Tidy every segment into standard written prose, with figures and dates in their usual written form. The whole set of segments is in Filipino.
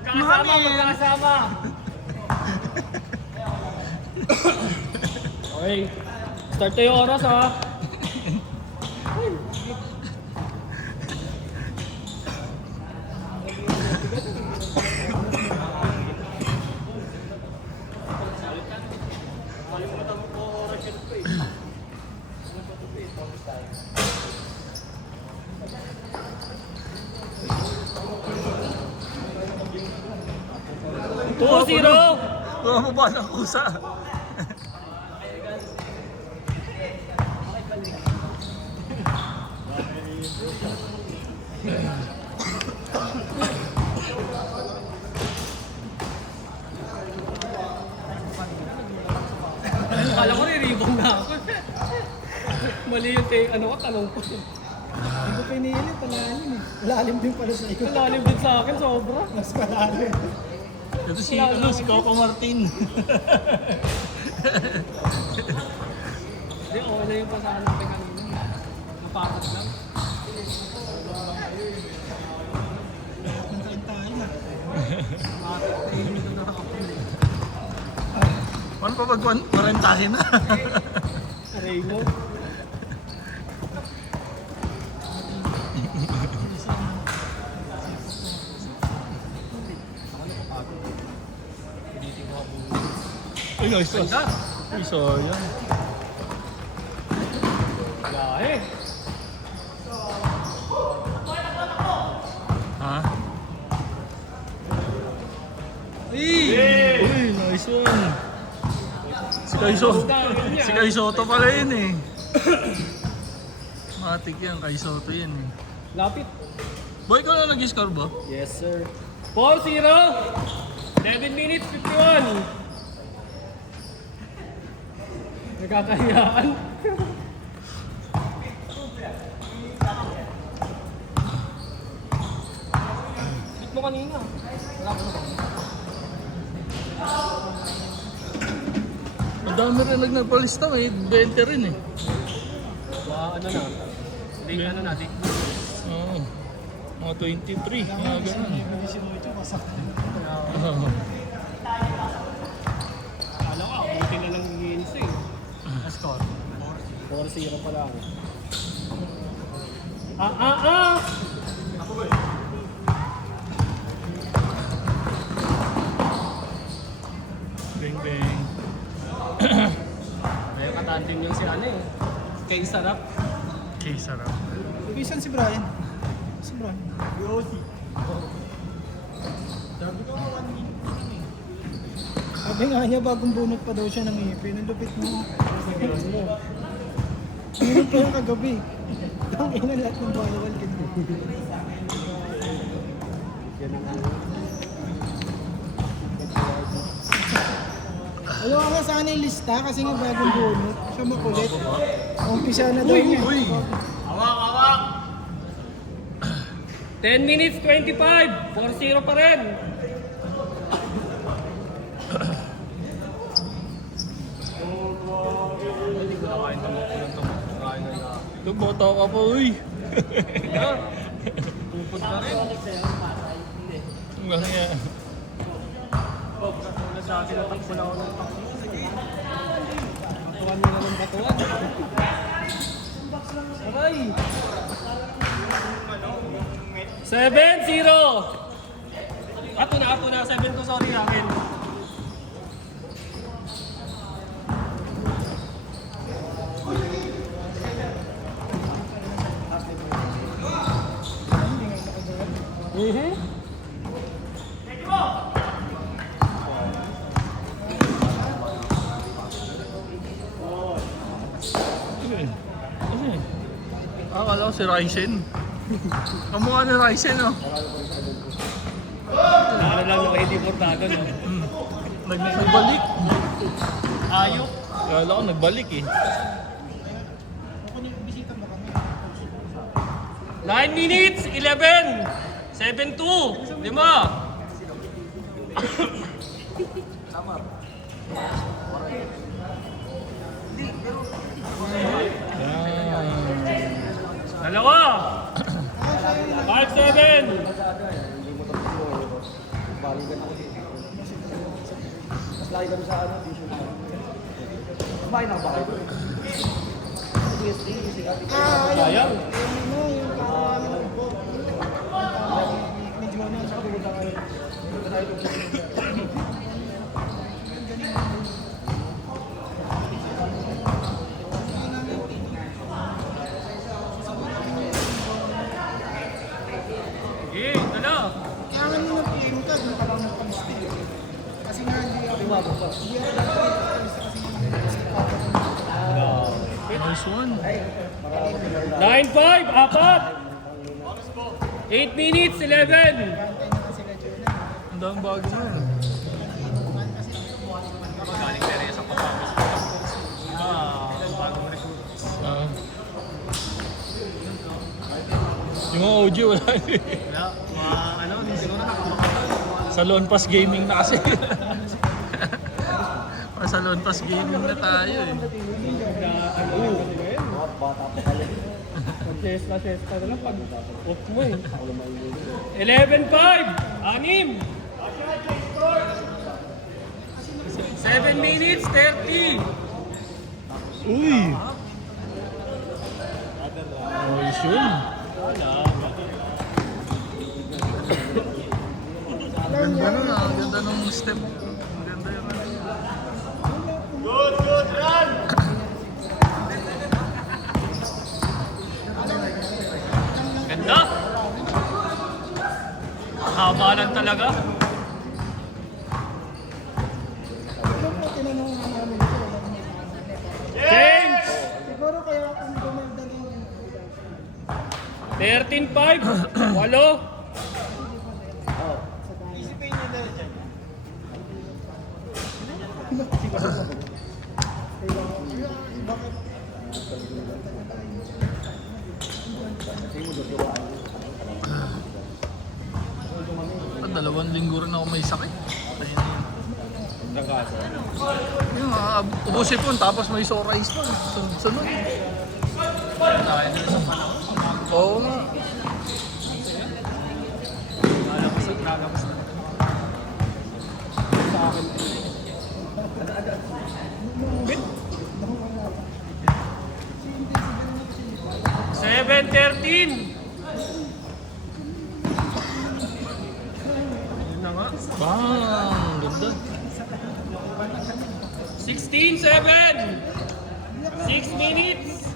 Magkakasama, magkakasama. Okay. Start tayo oras ha. Two, zero. Tumababa ng kusa. Akala ko rin-rebound na ako. Mali yung tanong ko. Hindi ko pinilit, malalim eh. Malalim din pala sa iyo. Malalim din sa akin, sobra. Mas malalim. Ito si Coco Martin. Hindi, okay na yung pasahan natin kanina. Napakat lang. Nantayin tayo na. Ano pa pag marentahin na? Aray mo. Ay, nice one. Ay, sayang. Lahe. Ha? Uy, nice one. Si Kai Soto pala yun eh. Matik yan, Kai Soto yan eh. Lapit. Boy, ikaw na nag-score ba? Yes, sir. 4-0. 11 minutes, 51. Nagkakahiyaan. Hit mo kanina. Wala ko na ba? Ang dami rin nagpalista eh. 20 rin eh. Ano na? Late ano natin? Oo. Mga 23. Mga ganun. Oo. Kala ko, buti na lang hihins eh. Score? 4-0 pala ako. Bang bang. May katanding yung si ano eh. Kay Sarap. Okay, sarap. Isan si Brian? Si Brian. Sabi nga niya, bagong bunot pa daw siya ng ngipin. Ang lupit mo. Bunot pa yung kagabi. Ang ina lahat ng bawal ka. Ayaw nga sana yung lista kasi nga bagong bunot. Siya makulit. Umpisa na daw niya. Hawak! 10 minutes 25! 4-0 pa rin! Bota ka pa, uy. Pupod na rin. Ang ganda. Sa akin na takbo na ako ng takbo. Batuan nyo naman batuan. Aray! 7-0! Ato na. 7-2, sorry akin. Akala ko si Ryzen. Ang mukha ni Ryzen, oh. Para lang na hindi portado, no? Nagbalik. Ayok. Akala ko nagbalik eh. 9 minutes, 11! 7-2! 5! Dalawa! 5-7! balikan ako dito. Mas lagi kami sa ano, vision. Kumain ako ba kayo? PSG, sayang. Medyo ano, sa pupunta kayo. Eh, dala. Kaya mo ng PM ka, doon ka lang magpalista. Kasi nga hindi ako Tumabot ka. hindi ako magpalista kasi Nice one. 9-5, apat! 8 minutes, 11! bantay na kasi na Jonah. Ang daming bago mo. Galing Teresa pa pa. Bagong recruit. Yung mga OG wala. Kaya, ano, hindi siguro nakamakata. Sa Lone Pass Gaming na kasi. Sa Lone Pass Gaming na tayo eh. Bata pa kayo. Pag-chesta na lang pag off mo eh. 11-5! Anim! 7 minutes, 30! Uy! Nice yun. Ang ganda nun ah. Ang ganda nung step. Ang ganda yun. Ganda! Haba lang talaga. Alam mo, tinanong nga namin ito, wala naman yung Change! siguro kaya kung gumalda lang yung 13-5! Walo! isipin nyo na dyan. Bakit? Dalawang linggo rin ako may sakit. Ayun na yun. Nagkasa. Yung ubusin po, tapos may sore eyes pa. Sunod. Oo nga. Lalabas at lalabas na. Sa akin. Bit. 7-13! Yun na nga. Bang! Ganda. 16-7! 6 minutes!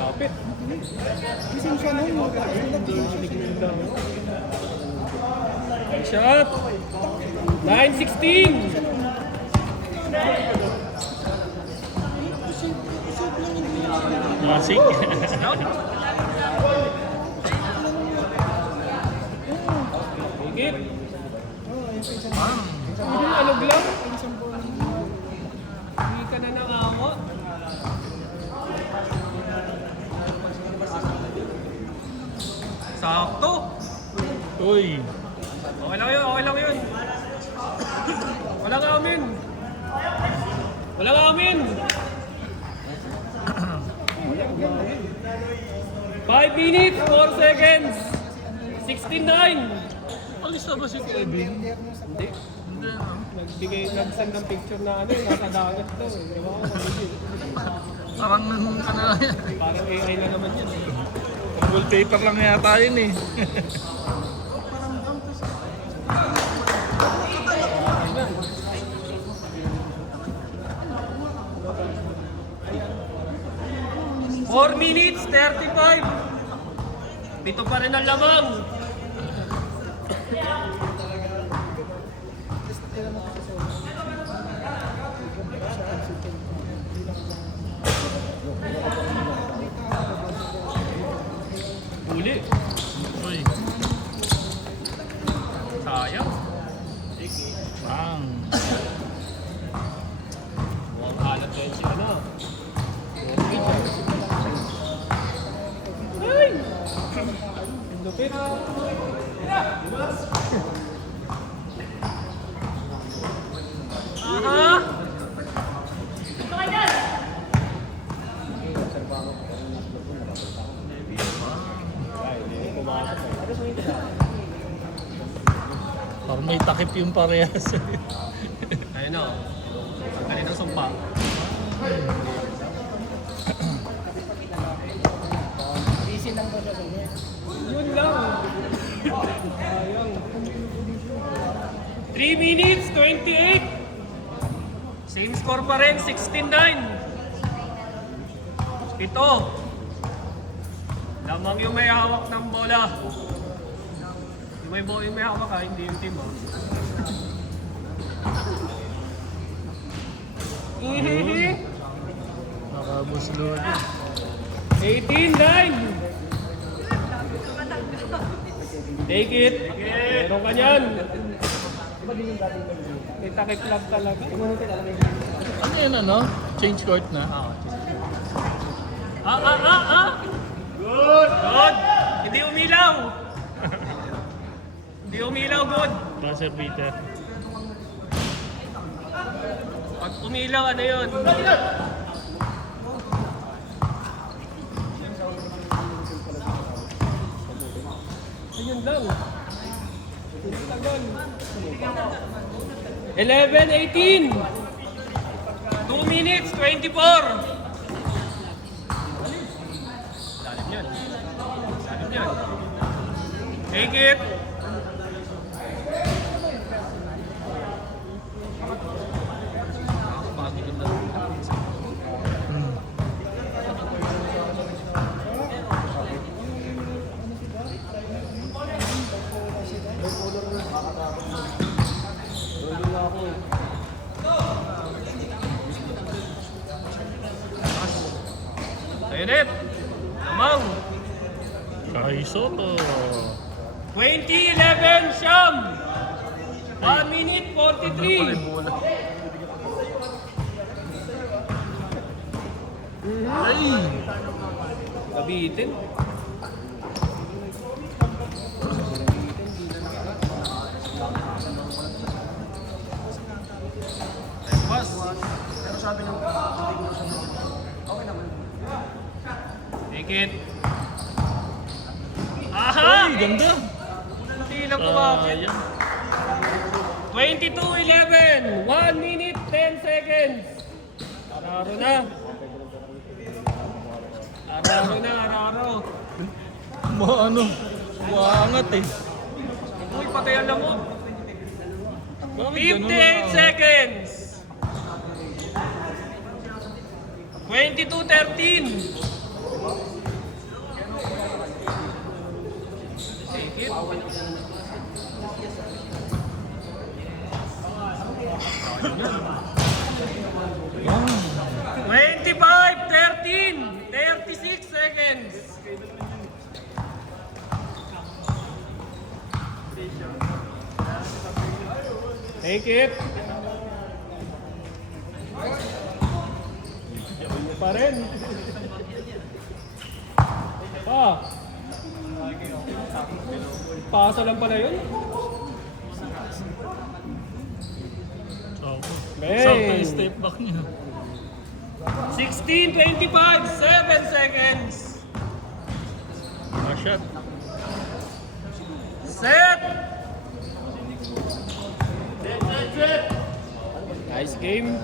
Kapit. Gising siya nun, Shot! 9-16! Masik. Higit! Bang! Alog lang? Hindi ka na nangamot. Sakto! Uy! Okay lang yun, okay lang yun. Walang amin. Walang amin. 5 minutes, 4 seconds. 16-9. Alis na ba si Kevin? Hindi. Hindi ah. Nag-send ng picture na ano, nasa dagat to. Di ba? Parang ano na lang yan. Parang AI na naman yun. Wallpaper lang yata yun eh. Four minutes, 35. Pito pa rin ang lamang. Uli. Uy! Sayang. Bang! Mukhang kalat din si ano. Ay! Lupit. Takip yung parehas. Ayun o. Galing ng sumpa. Busy lang ba siya sa inyo? Yun lang. 3 minutes, 28. Same score pa rin, 16-9. Ito. Lamang yung may hawak ng bola. Yung may hawak ha, hindi yung team ha. Nakabuslod. 18-9. Take it. Meron ka niyan. May takip lang talaga. Ano yun ano? Change court na? Good! Good! Hindi umilaw! Hindi umilaw, good! Buzzer beater. Pag umilaw, ano yun? Ayun lang. 11-18. 2 minutes, 24. Lalim yan. Lalim yan. Take it. Ayun Amang. Kai Soto. 20-11 Siyam. 1 minute Ano pala 43. yung bola? Ay! Kabitin. Pass. Pero sabi niyo, okay naman. Take it. Aha! Ay, ganda! Hindi lang kumapit. Sayang. 22-11. 1 minute 10 seconds. Araro na. Araro na, araro. Ano? Umaangat eh. Uy, patay ang lamog. Bakit 58 ganun? seconds. 22-13. Take it. Ah, 25-13. 36 seconds. Take it. Pa rin. Pa. Pasa lang pala yun. Sakto. Bang! Sakto yung step back niya. 16-25. 7 seconds. Shot. Set. Nice game.